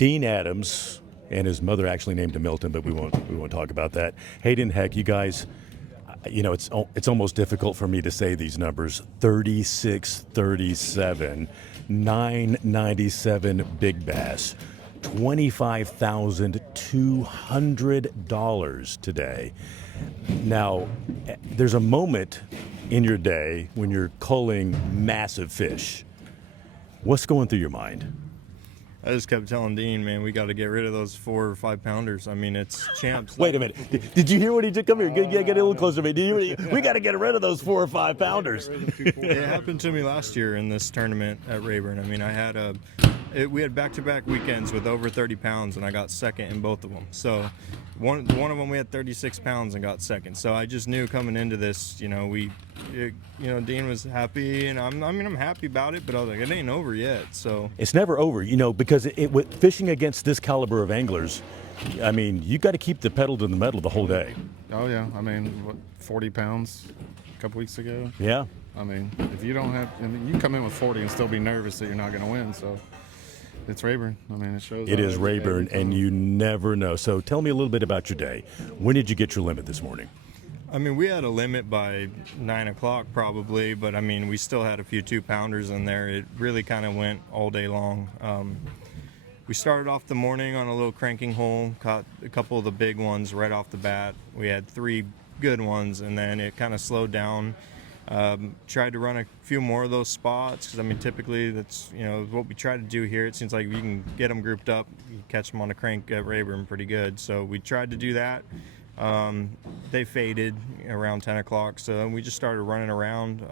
Dean Adams, and his mother actually named him Milton, but we won't talk about that. Hayden, heck, you guys, it's almost difficult for me to say these numbers. 36-37, 997 big bass, $25,200 today. Now, there's a moment in your day when you're culling massive fish. What's going through your mind? I just kept telling Dean, man, we got to get rid of those 4 or 5 pounders. I mean, it's champs. Wait a minute. Did you hear what he did? Come here. Get a little closer to me. We got to get rid of those 4 or 5 pounders. It happened to me last year in this tournament at Rayburn. I mean, we had back-to-back weekends with over 30 pounds, and I got second in both of them. So one of them we had 36 pounds and got second. So I just knew coming into this, Dean was happy, and I'm happy about it, but I was like, it ain't over yet. So it's never over, because with fishing against this caliber of anglers, I mean, you got to keep the pedal to the metal the whole day. Oh yeah, I mean, 40 pounds a couple weeks ago. Yeah. I mean, if you don't have, you can come in with 40 and still be nervous that you're not going to win. So it's Rayburn. I mean, it shows. It is Rayburn, and you never know. So tell me a little bit about your day. When did you get your limit this morning? I mean, we had a limit by 9 o'clock probably, but I mean, we still had a few 2-pounders in there. It really kind of went all day long. We started off the morning on a little cranking hole, caught a couple of the big ones right off the bat. We had 3 good ones, and then it kind of slowed down. Tried to run a few more of those spots because, I mean, typically that's, what we try to do here. It seems like you can get them grouped up, you catch them on a crank at Rayburn pretty good. So we tried to do that. They faded around 10 o'clock, so we just started running around.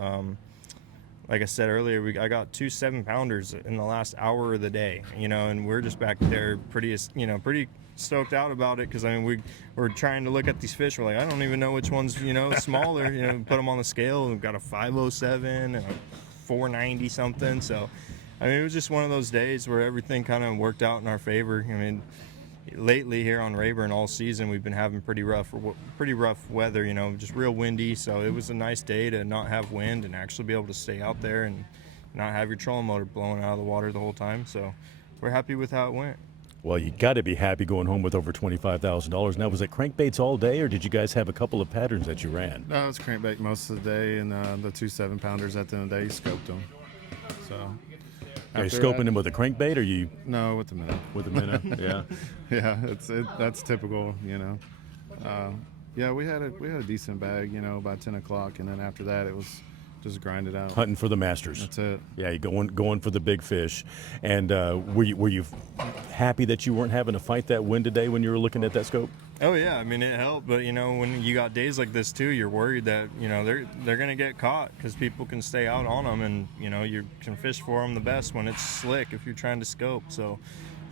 Like I said earlier, I got 2 7-pounders in the last hour of the day, and we're just back there pretty stoked out about it because, I mean, we're trying to look at these fish. We're like, I don't even know which one's, smaller. Put them on the scale. We've got a 507 and a 490 something. So, I mean, it was just one of those days where everything kind of worked out in our favor. I mean, lately here on Rayburn all season we've been having pretty rough weather, just real windy. So it was a nice day to not have wind and actually be able to stay out there and not have your trolling motor blowing out of the water the whole time. So we're happy with how it went. Well, you got to be happy going home with over $25,000. Now, was it crankbaits all day, or did you guys have a couple of patterns that you ran? No, it was crankbait most of the day, and the 2 7-pounders at the end of the day, scoped them. So. Are you scoping them with a crankbait, or you? No, with the minnow. With the minnow, yeah. Yeah, that's typical, Yeah, we had a decent bag, by 10 o'clock, and then after that it was just grind it out. Hunting for the masters. That's it. Yeah, you going for the big fish. And were you happy that you weren't having to fight that wind today when you were looking at that scope? Oh yeah, I mean it helped, but when you got days like this too, you're worried that they're gonna get caught because people can stay out on them, and you can fish for them the best when it's slick if you're trying to scope. So,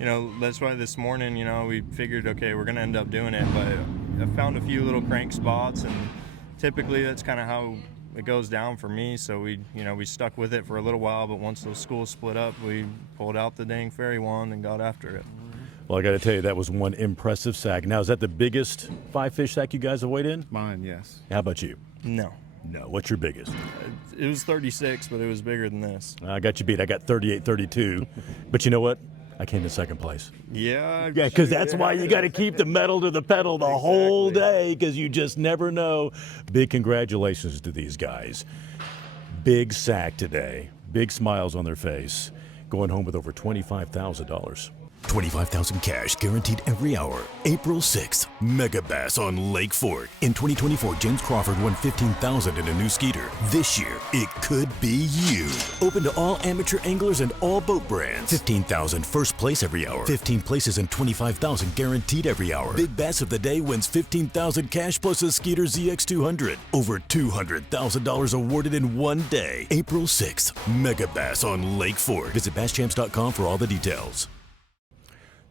that's why this morning, we figured, okay, we're gonna end up doing it, but I found a few little crank spots, and typically that's kind of how it goes down for me. So we stuck with it for a little while, but once those schools split up, we pulled out the dang fairy wand and got after it. Well, I got to tell you, that was one impressive sack. Now, is that the biggest 5-fish sack you guys have weighed in? Mine, yes. How about you? No. What's your biggest? It was 36, but it was bigger than this. I got you beat. I got 38, 32. But you know what? I came in second place. Yeah, because that's why you got to keep the metal to the pedal the whole day, because you just never know. Big congratulations to these guys. Big sack today. Big smiles on their face. Going home with over $25,000. $25,000 cash guaranteed every hour. April 6th, Mega Bass on Lake Fork. In 2024, James Crawford won $15,000 in a new Skeeter. This year, it could be you. Open to all amateur anglers and all boat brands. $15,000 first place every hour. 15 places and $25,000 guaranteed every hour. Big Bass of the day wins $15,000 cash plus a Skeeter ZX200. Over $200,000 awarded in one day. April 6th, Mega Bass on Lake Fork. Visit basschamps.com for all the details.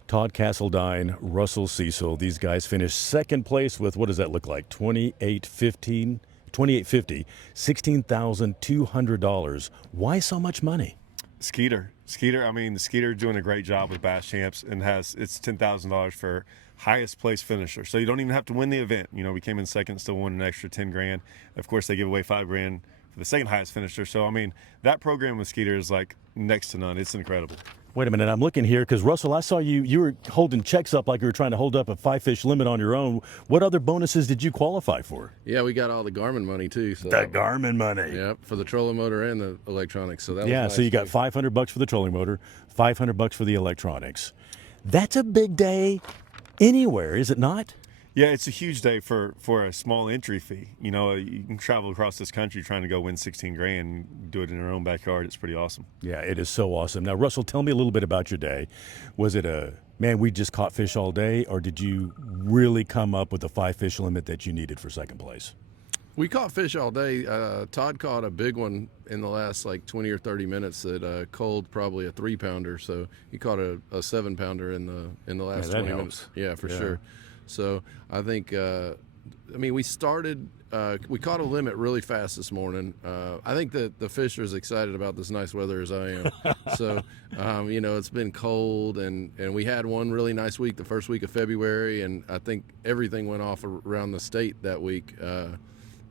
Todd, Castledine, Russell, Cecil, these guys finished second place with, what does that look like, $28.50, $16,200. Why so much money? Skeeter, I mean, the Skeeter doing a great job with Bass Champs, and it's $10,000 for highest place finisher. So you don't even have to win the event. We came in second, still won an extra $10,000. Of course, they give away $5,000 for the second highest finisher. So I mean, that program with Skeeter is like next to none. It's incredible. Wait a minute, I'm looking here because Russell, I saw you were holding checks up like you were trying to hold up a 5-fish limit on your own. What other bonuses did you qualify for? Yeah, we got all the Garmin money too. So The Garmin money. Yep, for the trolling motor and the electronics. So that was Yeah, nice so you got too. $500 for the trolling motor, $500 for the electronics. That's a big day anywhere, is it not? Yeah, it's a huge day for a small entry fee. You know, you can travel across this country trying to go win 16 grand and do it in your own backyard. It's pretty awesome. Yeah, it is so awesome. Now, Russell, tell me a little bit about your day. Was it man, we just caught fish all day, or did you really come up with the 5-fish limit that you needed for second place? We caught fish all day. Todd caught a big one in the last like 20 or 30 minutes that culled probably a 3-pounder. So he caught a 7-pounder in the last 20 minutes. Yeah, for sure. So I think, we started, we caught a limit really fast this morning. I think that the fish are as excited about this nice weather as I am. So, it's been cold and we had one really nice week, the first week of February, and I think everything went off around the state that week.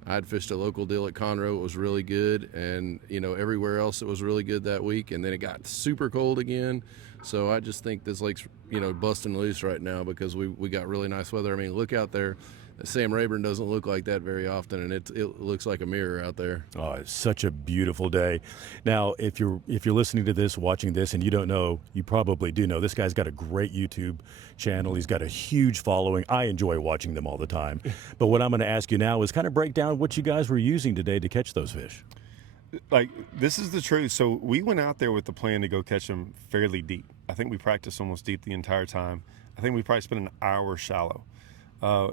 I had fished a local deal at Conroe. It was really good, and everywhere else it was really good that week. And then it got super cold again. So I just think this lake's busting loose right now because we got really nice weather. I mean, look out there. Sam Rayburn doesn't look like that very often, and it looks like a mirror out there. Oh, it's such a beautiful day. Now, if you're listening to this, watching this, and you don't know, you probably do know, this guy's got a great YouTube channel. He's got a huge following. I enjoy watching them all the time. But what I'm going to ask you now is kind of break down what you guys were using today to catch those fish. Like, this is the truth. So we went out there with the plan to go catch them fairly deep. I think we practiced almost deep the entire time. I think we probably spent an hour shallow.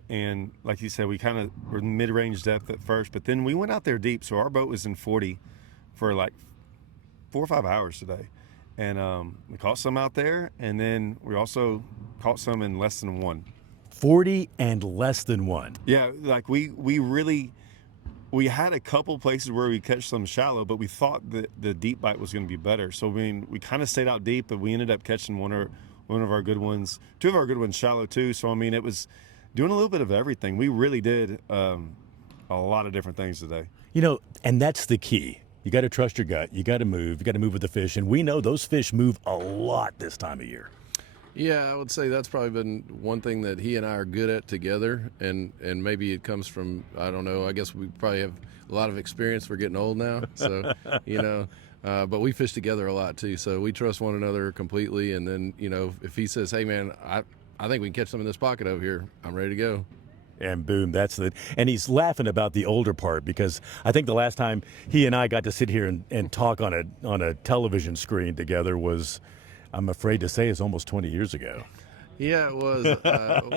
And like you said, we kind of were mid-range depth at first, but then we went out there deep. So our boat was in 40 for like 4 or 5 hours today. And we caught some out there, and then we also caught some in less than 1. 40 and less than 1. Yeah, like we had a couple places where we catch some shallow, but we thought that the deep bite was going to be better. So we kind of stayed out deep, but we ended up catching one of our good ones, 2 of our good ones shallow too. So it was doing a little bit of everything. We really did a lot of different things today. And that's the key. You got to trust your gut. You got to move. You got to move with the fish, and we know those fish move a lot this time of year. Yeah, I would say that's probably been one thing that he and I are good at together, and maybe it comes from, I don't know, I guess we probably have a lot of experience. We're getting old now, so, but we fish together a lot too, so we trust one another completely, and then, if he says, hey man, I think we can catch some in this pocket over here, I'm ready to go. And boom, and he's laughing about the older part because I think the last time he and I got to sit here and talk on a television screen together was, I'm afraid to say, it's almost 20 years ago. Yeah, it was.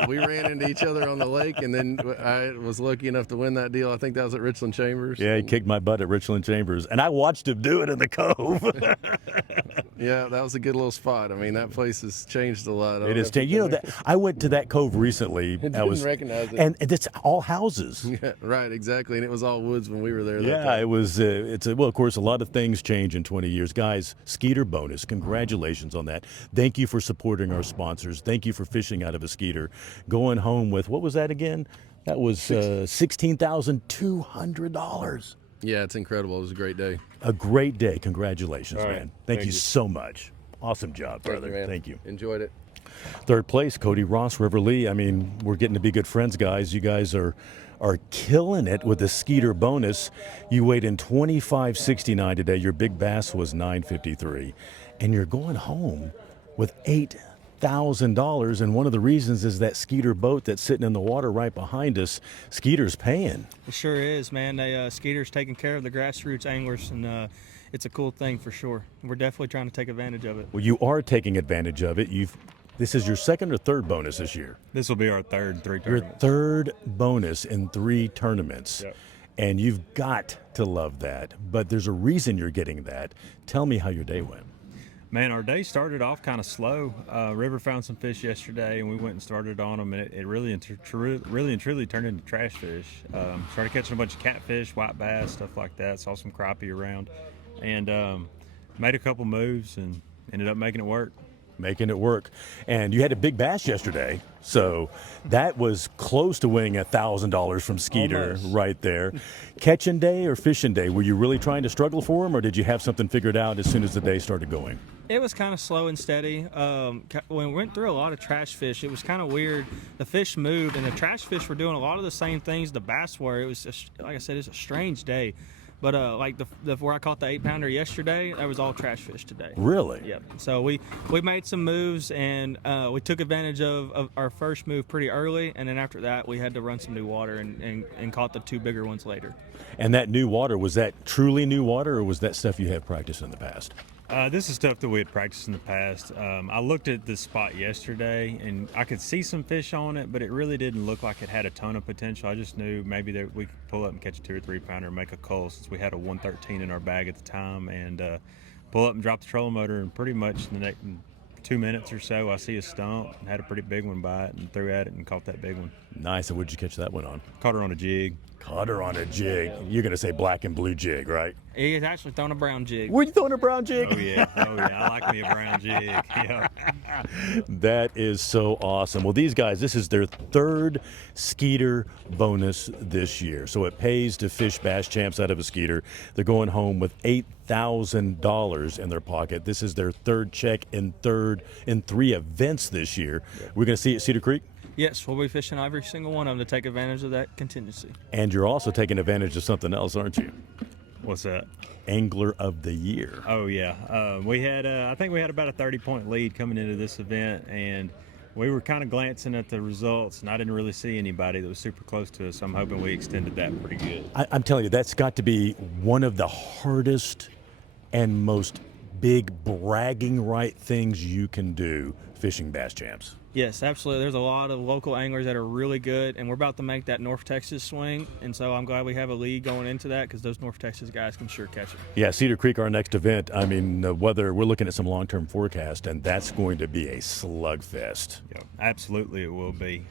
We ran into each other on the lake, and then I was lucky enough to win that deal. I think that was at Richland Chambers. Yeah, he kicked my butt at Richland Chambers, and I watched him do it in the cove. Yeah, that was a good little spot. That place has changed a lot. It has changed. That I went to that cove recently. I didn't recognize it. And it's all houses. Yeah, right, exactly. And it was all woods when we were there. Yeah, it was. Well, of course, a lot of things change in 20 years. Guys, Skeeter bonus. Congratulations on that. Thank you for supporting our sponsors. Thank you for fishing out of a Skeeter. Going home with, what was that again? That was $16,200. Yeah, it's incredible. It was a great day. A great day. Congratulations, All right. man. Thank you so much. Awesome job, brother. Thank you, man. Thank you. Enjoyed it. Third place, Cody Ross, River Lee. We're getting to be good friends, guys. You guys are killing it with the Skeeter bonus. You weighed in 25.69 today. Your big bass was 9.53. And you're going home with $8,000. And one of the reasons is that Skeeter boat that's sitting in the water right behind us. Skeeter's paying. It sure is, man. Skeeter's taking care of the grassroots anglers, and it's a cool thing for sure. We're definitely trying to take advantage of it. Well, you are taking advantage of it. This is your second or third bonus this year? This will be our third 3 Your tournaments. third bonus in 3 tournaments. Yep. And you've got to love that. But there's a reason you're getting that. Tell me how your day went. Man, our day started off kind of slow. River found some fish yesterday, and we went and started on them, and it really and truly turned into trash fish. Started catching a bunch of catfish, white bass, stuff like that. Saw some crappie around, and made a couple moves and ended up making it work. making it work. And you had a big bass yesterday, so that was close to winning $1,000 from Skeeter. Almost. Right there. Catching day or fishing day, were you really trying to struggle for them, or did you have something figured out as soon as the day started going? It was kind of slow and steady. When we went through a lot of trash fish, it was kind of weird. The fish moved, and the trash fish were doing a lot of the same things the bass were. It was just, like I said, it's a strange day. But like the where I caught the 8-pounder yesterday, that was all trash fish today. Really? Yep. So we made some moves, and we took advantage of our first move pretty early, and then after that we had to run some new water and caught the 2 bigger ones later. And that new water, was that truly new water, or was that stuff you have practiced in the past? This is stuff that we had practiced in the past. I looked at this spot yesterday, and I could see some fish on it, but it really didn't look like it had a ton of potential. I just knew maybe that we could pull up and catch a 2 or 3 pounder and make a cull, since we had a 113 in our bag at the time, and pull up and drop the trolling motor, and pretty much in the next 2 minutes or so, I see a stump and had a pretty big one by it, and threw at it and caught that big one. Nice. And what did you catch that one on? Caught her on a jig. Caught her on a jig. You're going to say black and blue jig, right? He's actually throwing a brown jig. Were you throwing a brown jig? Oh yeah, I like me a brown jig. Yeah. That is so awesome. Well, these guys, this is their 3rd Skeeter bonus this year. So it pays to fish Bass Champs out of a Skeeter. They're going home with $8,000 in their pocket. This is their 3rd check in 3 events this year. We're going to see you at Cedar Creek? Yes, we'll be fishing every single one of them to take advantage of that contingency. And you're also taking advantage of something else, aren't you? What's that? Angler of the Year. Oh yeah, we had I think we had about a 30-point lead coming into this event, and we were kind of glancing at the results, and I didn't really see anybody that was super close to us. So I'm hoping we extended that pretty good. I'm telling you, that's got to be one of the hardest and most big bragging right things you can do fishing Bass Champs. Yes, absolutely. There's a lot of local anglers that are really good, and we're about to make that North Texas swing, and so I'm glad we have a lead going into that, because those North Texas guys can sure catch it. Yeah, Cedar Creek, our next event. I mean, the weather, we're looking at some long-term forecast, and that's going to be a slugfest. Yeah, absolutely, it will be.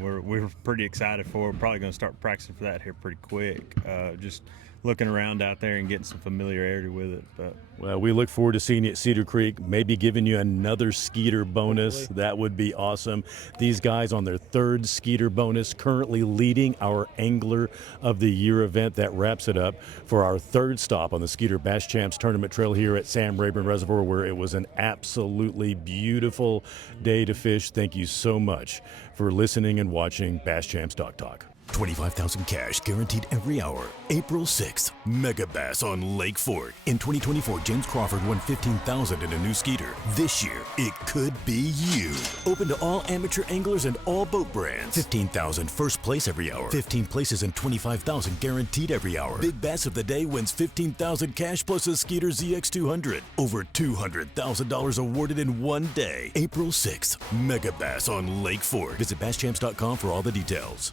We're pretty excited for it. We're probably going to start practicing for that here pretty quick. Just looking around out there and getting some familiarity with it. But well, we look forward to seeing you at Cedar Creek, maybe giving you another Skeeter bonus. Hopefully. That would be awesome. These guys on their 3rd Skeeter bonus, currently leading our Angler of the Year event. That wraps it up for our 3rd stop on the Skeeter Bass Champs tournament trail here at Sam Rayburn Reservoir, where it was an absolutely beautiful day to fish. Thank you so much for listening and watching Bass Champs Dog Talk. $25,000 cash guaranteed every hour. April 6th, Mega Bass on Lake Fork. In 2024, James Crawford won $15,000 in a new Skeeter. This year, it could be you. Open to all amateur anglers and all boat brands. $15,000 first place every hour. 15 places and $25,000 guaranteed every hour. Big Bass of the Day wins $15,000 cash plus a Skeeter ZX200. Over $200,000 awarded in one day. April 6th, Mega Bass on Lake Fork. Visit basschamps.com for all the details.